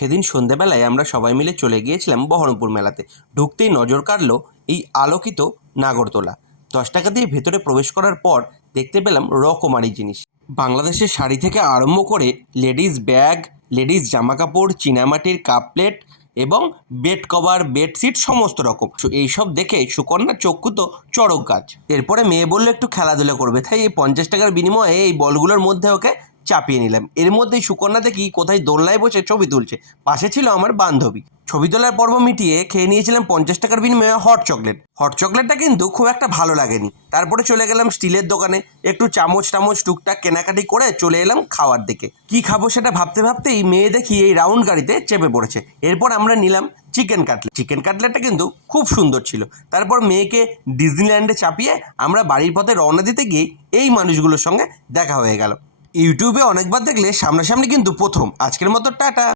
সেদিন সন্ধেবেলায় আমরা সবাই মিলে চলে গিয়েছিলাম বহরমপুর মেলাতে। ঢুকতেই নজর কাড়ল এই আলোকিত নাগরদোলা। 10 টাকা দিয়ে ভেতরে প্রবেশ করার পর দেখতে পেলাম রকমারি জিনিস। বাংলাদেশের শাড়ি থেকে আরম্ভ করে লেডিস ব্যাগ, লেডিস জামাকাপড়, চীনামাটির কাপ প্লেট এবং বেড কভার, বেডশিট সমস্ত রকম। এইসব দেখে সুকন্যার চক্ষু তো চড়ক গাছ। এরপরে মেয়ে বললো একটু খেলাধুলা করবে, তাই এই 50 টাকার বিনিময়ে এই বলগুলোর মধ্যে ওকে চাপিয়ে নিলাম। এর মধ্যেই সুকন্যা দেখি কোথায় দোলনায় বসে ছবি তুলছে। পাশে ছিল আমার বান্ধবী। ছবি তোলার পর্ব মিটিয়ে খেয়ে নিয়েছিলাম 50 টাকার বিনিময়ে হট চকলেট। হট চকলেটটা কিন্তু খুব একটা ভালো লাগেনি। তারপরে চলে গেলাম স্টিলের দোকানে, একটু চামচ টামচ টুকটাক কেনাকাটি করে চলে এলাম খাওয়ার দিকে। কি খাবো সেটা ভাবতে ভাবতেই মেয়ে দেখি এই রাউন্ড গাড়িতে চেপে পড়েছে। এরপর আমরা নিলাম চিকেন কাটলেট। চিকেন কাটলেটটা কিন্তু খুব সুন্দর ছিল। তারপর মেয়েকে ডিজনিল্যান্ডে চাপিয়ে আমরা বাড়ির পথে রওনা দিতে গিয়ে এই মানুষগুলোর সঙ্গে দেখা হয়ে গেল। ইউটিউবে অনেকবার দেখলে সামনাসামনি কিন্তু প্রথম। আজকের মতো টাটা।